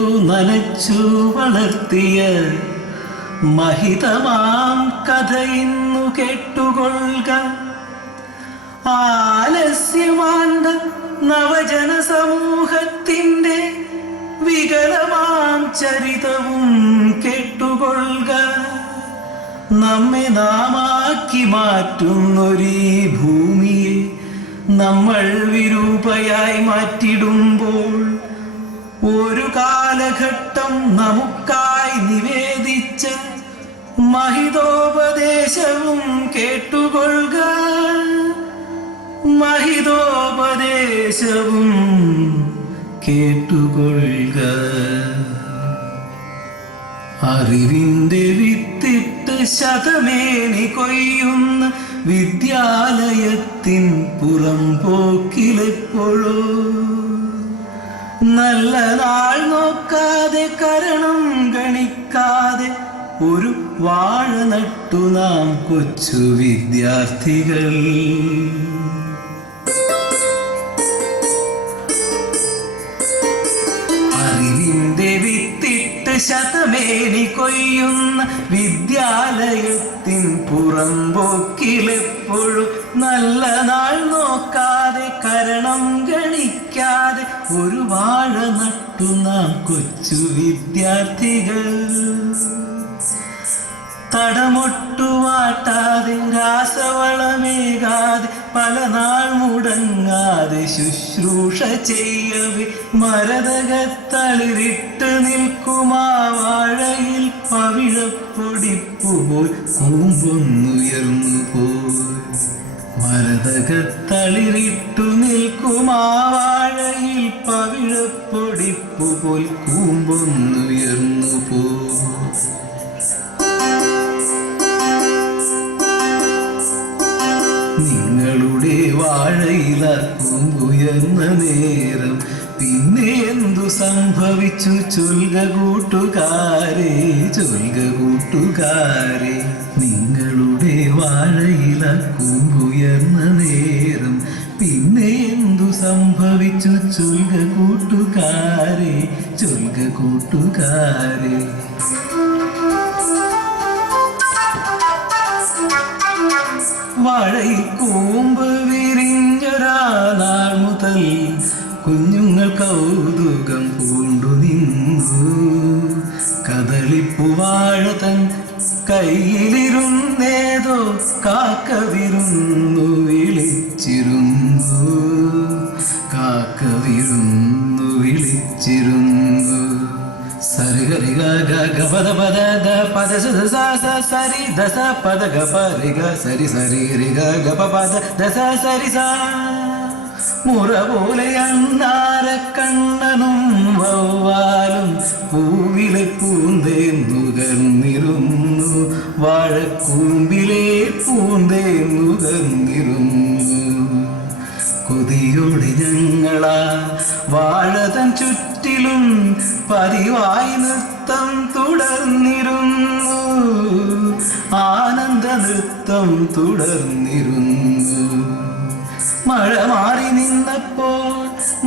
നനച്ചു വളർത്തിയ മഹിതമാം കഥ ഇന്നു കേട്ടുകൊള്ളുക. ആലസ്യമാണ്ട നവജന സമൂഹത്തിൻ്റെ വികലമാം ചരിതവും കേട്ടുകൊള്ളുക. നമ്മെ നാമാക്കി മാറ്റുന്നൊരീ ഭൂമിയെ നമ്മൾ വിരൂപയായി മാറ്റിടുമ്പോൾ ഒരു കാലഘട്ടം നമുക്കായി നിവേദിച്ച മഹിതോപദേശവും കേട്ടുകൊള്ളുക. മഹിതോപദേശവും കേട്ടുകൊള്ളുക. അറിവിൻ്റെ വിത്തിട്ട് ശതമേനി കൊയ്യുന്ന വിദ്യാലയത്തിൻ പുറംപോക്കിലെപ്പോഴോ നല്ല നാൾ നോക്കാതെ കരണം ഗണിക്കാതെ ഒരു വാഴ നട്ടു നാം കൊച്ചു വിദ്യാർത്ഥികൾ. അറിവിൻ്റെ വിത്തിട്ട് ശതമേനി കൊയ്യുന്ന വിദ്യാലയത്തിൻ പുറംപോക്കിലെപ്പോഴും നല്ല നാൾ നോക്കാതെ കരണം ഗണിക്കാതെ ഒരു വാഴ നട്ടു നാം കൊച്ചു വിദ്യാർത്ഥികൾ. തടമൊട്ടുവാട്ടാതെ രാസവളമേകാതെ പല നാൾ മുടങ്ങാതെ ശുശ്രൂഷ ചെയ്യവേ മരതകത്തളിരിട്ട് നിൽക്കുമാ വാഴയിൽ പവിഴപ്പൊടിപ്പുപോൽ കൂമ്പൊന്നുയർന്നു പോയി. മരതകത്തളിരിട്ടു നിൽക്കുമാ വാഴയിൽ പവിഴപ്പൊടിപ്പുപോൽ കൂമ്പൊന്നുയർന്നു പോയി. നിങ്ങളുടെ വാഴയില കൂമ്പുയർന്ന നേരം പിന്നെ എന്തു സംഭവിച്ചു ചൊൽക കൂട്ടുകാരെ, ചൊൽക കൂട്ടുകാരെ. നിങ്ങളുടെ വാഴയില കൂമ്പുയർന്ന നേരം പിന്നെ എന്തു സംഭവിച്ചു ചൊൽക കൂട്ടുകാരെ, ചൊൽക കൂട്ടുകാരെ. വാഴയിൽ കൂമ്പ് വിരിഞ്ഞൊരാ നാൾ മുതൽ കുഞ്ഞുങ്ങൾ കൗതുകം പൂണ്ടു നിന്നു. കദളിപ്പുവാഴ തൻ കയ്യിലിരുന്നേതോ കാക്ക വിരുന്നു വിളിച്ചിരുന്നു, കാക്ക വിരുന്നു വിളിച്ചിരുന്നു. സരി ഗരി ഗ ഗ ഗ പദ പദ ദ പദ സ സ സ സരി ദ സ പദ ഗ പ രി ഗ സരി സരി രി ഗ ഗ പ പദ ദ സ സരി സ. മുറ പോലെ അണ്ണാരക്കണ്ണനും വവ്വാലും പൂവിലെ പൂന്തേൻ നുകർന്നിരുന്നു, വാഴക്കൂമ്പിലെ പൂന്തേൻ നുകർന്നിരുന്നു. കൊതിയോടെ ഞങ്ങളാ വാഴതൻ ചുറ്റിലും പതിവായി നൃത്തം തുടർന്നിരുന്നു, ആനന്ദ നൃത്തം തുടർന്നിരുന്നു. മഴ മാറി നിന്നപ്പോൾ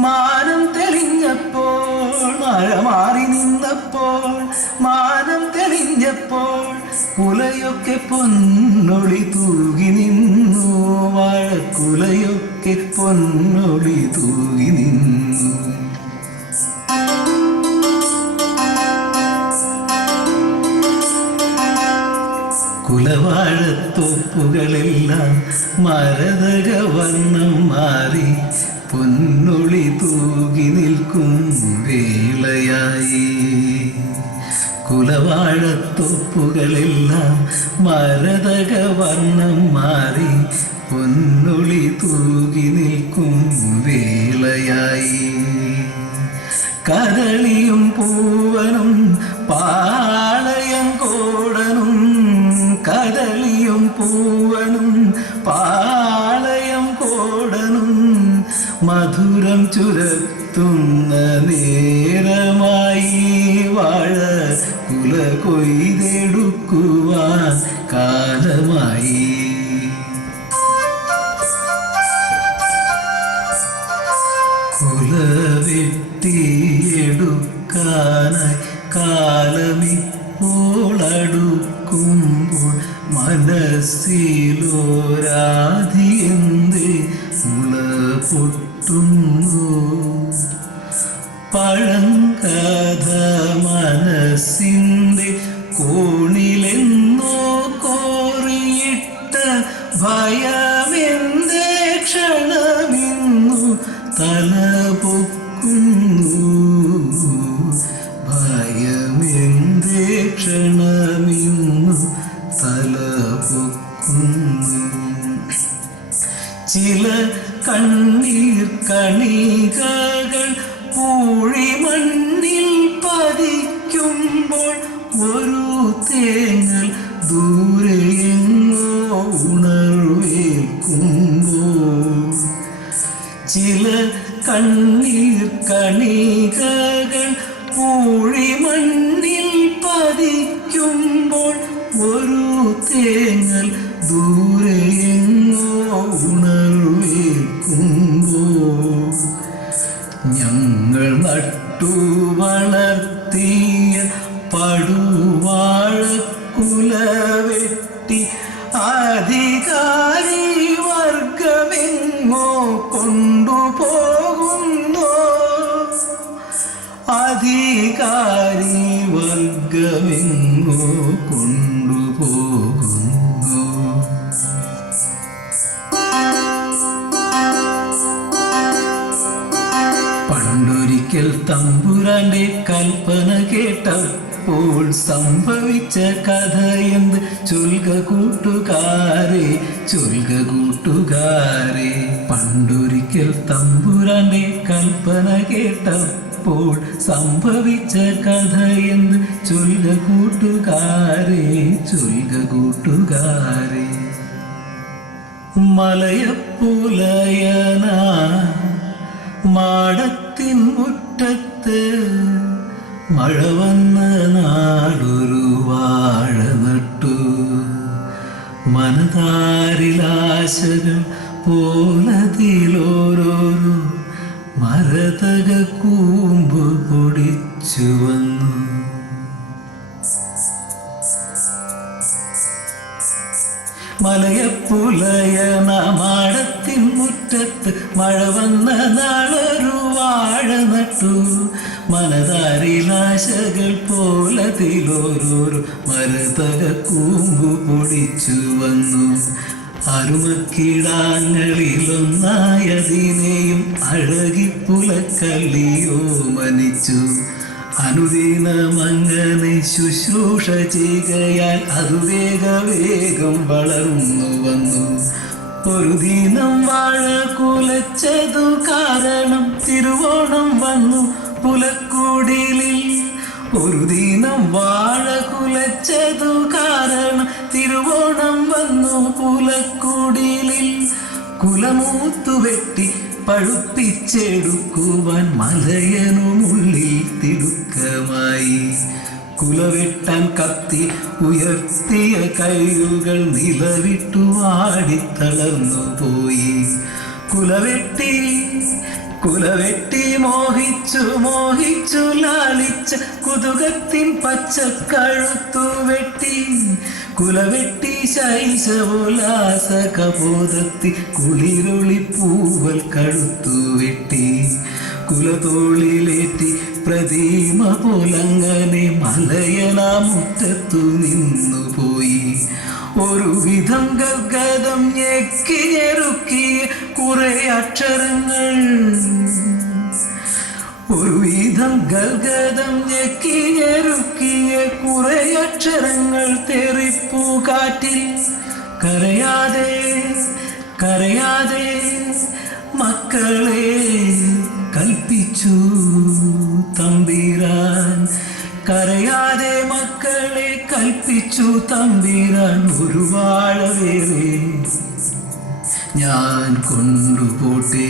മാനം തെളിഞ്ഞപ്പോൾ, മഴ മാറി നിന്നപ്പോൾ മാനം തെളിഞ്ഞപ്പോൾ കുലയൊക്കെ പൊന്നൊളി തൂകി നിന്നു, വാഴക്കുലയൊക്കെ പൊന്നൊളി തൂകി നിന്നു. കുലവാഴത്തോപ്പുകളെല്ലാം മരതക വർണ്ണം മാറി പൊന്നൊളി തൂകി നിൽക്കും വേളയായി. കുലവാഴത്തോപ്പുകളെല്ലാം മരതക വർണ്ണം മാറി പൊന്നൊളി തൂകി നിൽക്കും വേളയായി. കദളിയും പൂവനും പാളയം കോടനും, കദളിയും പൂവനും പാളയം കോടനും മധുരം ചുരത്തുന്ന നേരമായി. വാഴ കുല കൊയ്തെടുക്കുവാൻ കാലമായി. കുല വെട്ടിയെടുക്കാനായി കാണാനായി കാലമിപ്പോൾ അടുക്കുമ്പോൾ മനസ്സിലോരാധിയെന്തേ മുള പൊട്ടുന്നു. പഴങ്കഥ മനസ്സിൻ്റെ കോണിലെന്നോ കോറിയിട്ട ഭയമെന്തേ ക്ഷണമിന്നു തല പൊക്കുന്നു. ഭയമെന്തേ ക്ഷണമിന്നു തല പൊക്കുന്നു. ചില കണ്ണീർ കണികകൾ പൂഴിമണ്ണിൽ പതിക്കുമ്പോൾ ഒരു തേങ്ങൽ ദൂരെയെങ്ങോ ഉണർവേൽക്കുമ്പോൾ. ചില കണ്ണീർ കണികകൾ പൂഴിമണ്ണിൽ പതിക്കുമ്പോൾ ഒരു തേങ്ങൽ ദൂരെയെങ്ങോ ഉണർവേൽക്കുമ്പോൾ. ഞങ്ങൾ നട്ടു വളർത്തിയ പടുവാഴക്കുല വെട്ടി അധികാരി വർഗമെങ്ങോ കൊണ്ടുപോകുന്നു. അധികാരി വർഗമെങ്ങോ കൊണ്ടുപോകുന്നു. പണ്ടൊരിക്കൽ തമ്പുരാന്റെ കൽപ്പന കേട്ടപ്പോൾ സംഭവിച്ച കഥയെന്ത് ചൊൽക കൂട്ടുകാരെ, ചൊൽക കൂട്ടുകാരെ. പണ്ടൊരിക്കൽ തമ്പുരാന്റെ കൽപ്പന കേട്ടപ്പോൾ സംഭവിച്ച കഥയെന്ത് ചൊൽക കൂട്ടുകാരെ, ചൊൽക കൂട്ടുകാരെ. മലയപ്പുലയന മാടത്തിൻ മുറ്റത്ത് മഴ വന്ന നാടൊരു വാഴ നട്ടു. മനതാരിലാശകൾ പോലതിലോരോരോ മരതക കൂമ്പ് പൊടിച്ചു വന്നു. മലയപ്പുലയന മാടത്തിൻ മുറ്റത്ത് മഴ വന്ന നാളൊരു വാഴ നട്ടു. മനതാരിലാശകൾ പോലതിലോരോരോ മരതക കൂമ്പു പൊടിച്ചു വന്നു. അരുമക്കിടാങ്ങളിലൊന്നായതിനെയും അഴകിപ്പുലക്കള്ളിയോ മനിച്ചു. അനുദിനമങ്ങനെ ശുശ്രൂഷ ചെയ്യുകയാൽ അത് വേഗം വളർന്നു വന്നു. ഒരു ദിനം വാഴ കുലച്ചതു കാരണം തിരുവോണം വന്നു പുലക്കൂടിലിൽ. ഒരു ദിനം വാഴ കുലച്ചതു കാരണം തിരുവോണം വന്നു പുലക്കൂടിലിൽ. കുലമൂത്തു വെട്ടി പഴുപ്പിച്ചെടുക്കുവാൻ മലയനുമുള്ളിൽ തിടുക്കമായി. കുലവെട്ടാൻ കത്തി ഉയർത്തിയ കൈകൾ നിലവിട്ടു വാടിത്തളർന്നു പോയി. കുലവെട്ടി മോഹിച്ചു ലാളിച്ച കുതുകത്തിൻ പച്ചക്കഴുത്തു വെട്ടി. കുലവെട്ടി ശൈശവോല്ലാസ കബോധത്തി കുളിരൊളി പൂവൽ കഴുത്തു വെട്ടി. കുലതോളിലേറ്റി പ്രതിമ പോലങ്ങനെ മലയനാമുറ്റത്തു നിന്നുപോയി. ഒരു വിധം ഗദ്ഗദം ഞെക്കി ഞെരുക്കിയ കുറെ അക്ഷരങ്ങൾ. ഒരു വിധം ഗദ്ഗദം ഞെക്കി ഞെരുക്കിയ കുറെ അക്ഷരങ്ങൾ തെറിപ്പു കാറ്റിൽ. കരയാതെ മക്കളെ കൽപ്പിച്ചു തമ്പീരാൻ. കരയാതെ മക്കളെ കൽപ്പിച്ചു തമ്പീരാൻ. ഒരു വാഴ വേറെ ഞാൻ കൊണ്ടുപോട്ടെ.